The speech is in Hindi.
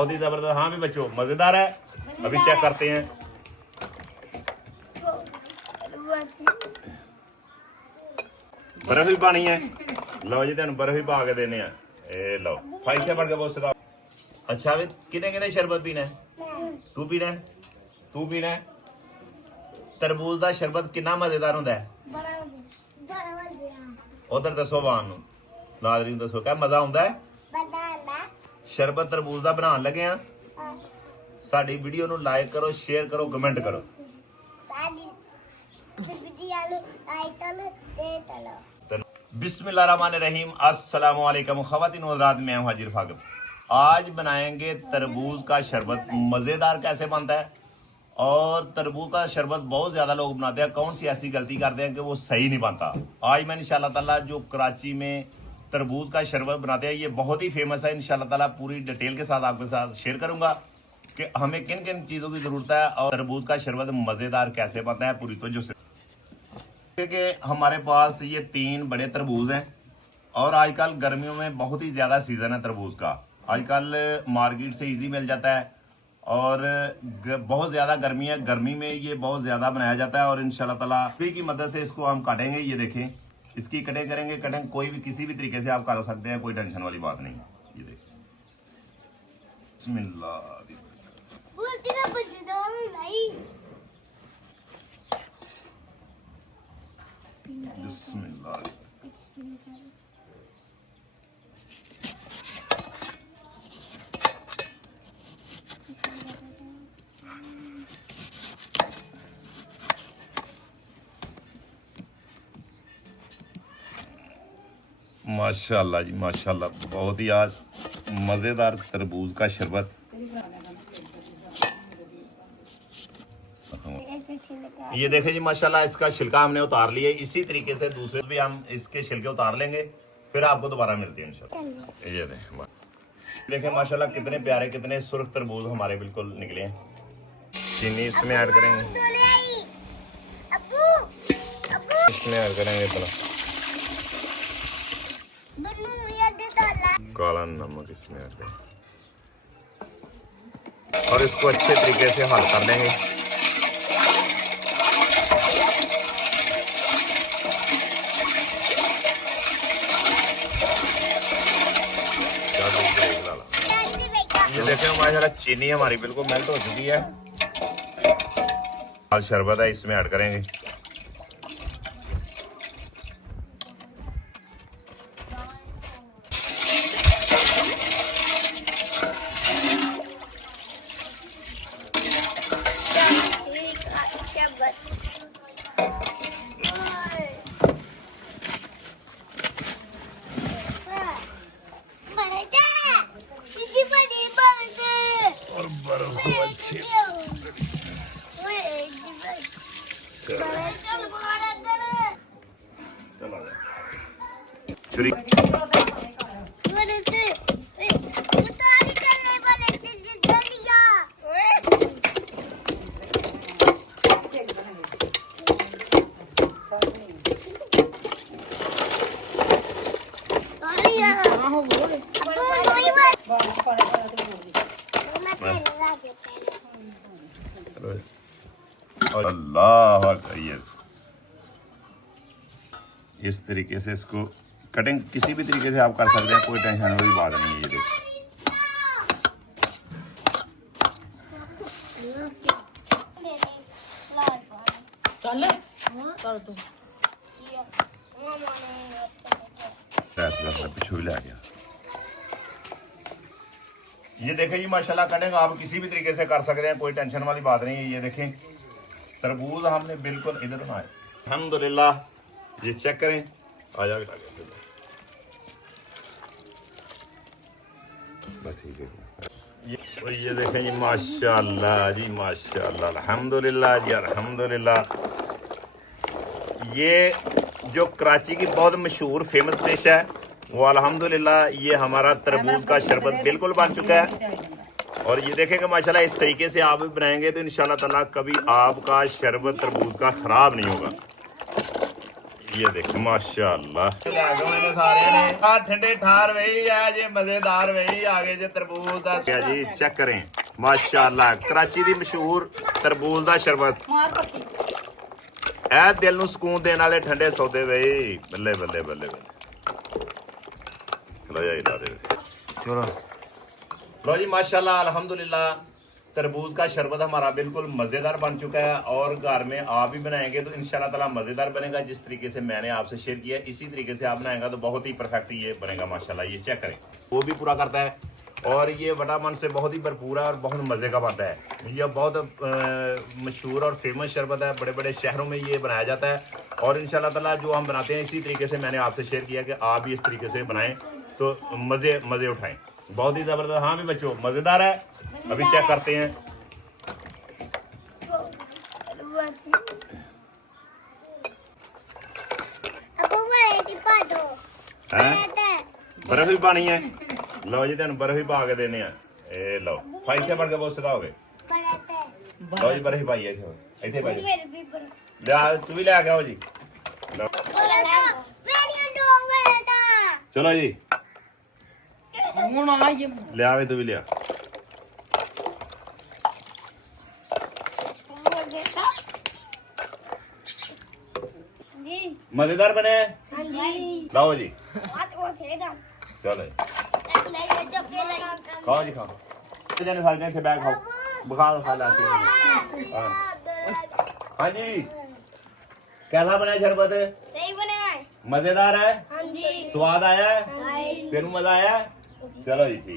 बहुत ही जबरदस्त। हाँ भी बच्चों मजेदार है, अभी चेक करते हैं। बर्फ भी पानी है, लो जी तेन बर्फ भी पा के देने हैं। ए लो भाई क्या पड़ गया बहुत सदा। अच्छा भी किने किने शरबत पीना है? तू पीना है, तू पीना है। तरबूज का शरबत कितना मजेदार होता है? उधर दसो आवाम नूं, नाज़रीन दसो क्या मजा आउंदा है? शरबत तरबूज का बनाने लगे हैं। साडी वीडियो नूं लाइक करो, शेयर करो, कमेंट करो। बिस्मिल्लाहिर्रहमानिर्रहीम, अस्सलामु अलैकुम ख़वातीन व हज़रात, मैं हूं हाजिर फागिब। आज बनाएंगे तरबूज का शरबत। मज़ेदार कैसे बनता है, और तरबूज का शरबत बहुत ज़्यादा लोग बनाते हैं, कौन सी ऐसी गलती करते हैं कि वो सही नहीं बनता। आज मैं इंशाअल्लाह ताला जो कराची में तरबूज का शरबत बनाते हैं, ये बहुत ही फेमस है। इंशाअल्लाह ताला पूरी डिटेल के साथ आपके साथ शेयर करूंगा कि हमें किन किन चीज़ों की ज़रूरत है और तरबूज का शरबत मज़ेदार कैसे बनता है पूरी तवज्जो से। कि हमारे पास ये 3 बड़े तरबूज हैं, और आजकल गर्मियों में बहुत ही ज़्यादा सीज़न है तरबूज का। आजकल मार्केट से इजी मिल जाता है, और बहुत ज़्यादा गर्मी है, गर्मी में ये बहुत ज़्यादा बनाया जाता है। और इंशाल्लाह ताला फ्री की मदद से इसको हम काटेंगे। ये देखें, इसकी कटिंग करेंगे। कटिंग कोई भी किसी भी तरीके से आप कर सकते हैं, कोई टेंशन वाली बात नहीं। ये देखें, बिस्मिल्लाह। बिस्मिल्लाह। माशाल्लाह जी माशाल्लाह, बहुत ही आज मज़ेदार तरबूज का शरबत। ये देखें जी माशाल्लाह, इसका छिलका हमने उतार लिया। इसी तरीके से दूसरे भी हम इसके छिलके उतार लेंगे, फिर आपको दोबारा मिलते हैं इंशाल्लाह। ये देखें माशाल्लाह, कितने प्यारे कितने सुर्ख तरबूज हमारे बिल्कुल निकले हैं। चीनी इसमें ऐड करेंगे, इसमें ऐड करेंगे इतना काला नमक, इसमें ऐड करें और इसको अच्छे तरीके से हल कर लेंगे। ये देखें माशाल्लाह, चीनी हमारी बिल्कुल मेल्ट हो चुकी है। और शरबत है, इसमें ऐड करेंगे। और बर्फ अच्छी छुरी अल्लाह अकबर। इस तरीके से इसको कटिंग किसी भी तरीके से आप कर सकते हैं, कोई टेंशन वाली बात नहीं है। ये देखो पिछू ला गया। ये देखें जी माशाल्लाह, कटिंग आप किसी भी तरीके से कर सकते हैं, कोई टेंशन वाली बात नहीं है। ये देखें तरबूज हमने बिल्कुल इधर बनाए, अल्हम्दुलिल्लाह। ये चेक करें, आ जाए बस ठीक है। ये देखें जी माशाल्लाह जी माशाल्लाह, अल्हम्दुलिल्लाह जी अल्हम्दुलिल्लाह। ये जो कराची की बहुत मशहूर फेमस डिश है, वो अल्हम्दुलिल्लाह ये हमारा तरबूज का शरबत बिल्कुल बन चुका है। और ये देखेंगे माशाल्लाह, इस तरीके से आप भी बनाएंगे तो इंशाल्लाह ताला कभी आपका शरबत तरबूज का ख़राब नहीं होगा। ये देखो माशाल्लाह ने सारे ने ठंडे ठार वही है जे मजेदार वही आगे जे तरबूज दा जी चेक करें माशाल्लाह कराची दी मशहूर तरबूज दा शरबत ए दिल नूं सुकून देने वाले ठंडे सौदे वही बल्ले बल्ले बल्ले बल्ले लो जी ला दे चलो लो जी माशाल्लाह अल्हम्दुलिल्लाह तरबूज का शरबत हमारा बिल्कुल मज़ेदार बन चुका है और घर में आप भी बनाएंगे तो इंशाल्लाह ताला मज़ेदार बनेगा जिस तरीके से मैंने आपसे शेयर किया इसी तरीके से आप बनाएंगे तो बहुत ही परफेक्ट ये बनेगा माशाल्लाह। ये चेक करें वो भी पूरा करता है और ये विटामिन से बहुत ही भरपूर है और बहुत मज़े का बनता है। ये बहुत मशहूर और फेमस शरबत है, बड़े बड़े शहरों में ये बनाया जाता है और इंशाल्लाह ताला जो हम बनाते हैं इसी तरीके से मैंने आपसे शेयर किया कि आप भी इस तरीके से बनाएं तो मज़े उठाएं। बहुत ही ज़बरदस्त। हाँ भी बच्चों मज़ेदार है। अभी चेक करते हैं। बर्फ भी पानी है लो जी तेन बर्फ भी पा के देने ए लो भाई इतने पढ़ के बहुत सिखाओगे लो जी बर्फ पाई है इतने पाई लिया तू भी लिया आओ जी लो चलो जी लिया तू भी लिया मजेदार बने लाओ जी चलो खाओ जी खाओ जने सारे जने बैग खाओ बुखार खा लाते हाँ जी कैसा बना शरबत सही बना है मजेदार है हाँ जी स्वाद आया है तेनू मजा आया चलो जी ठीक।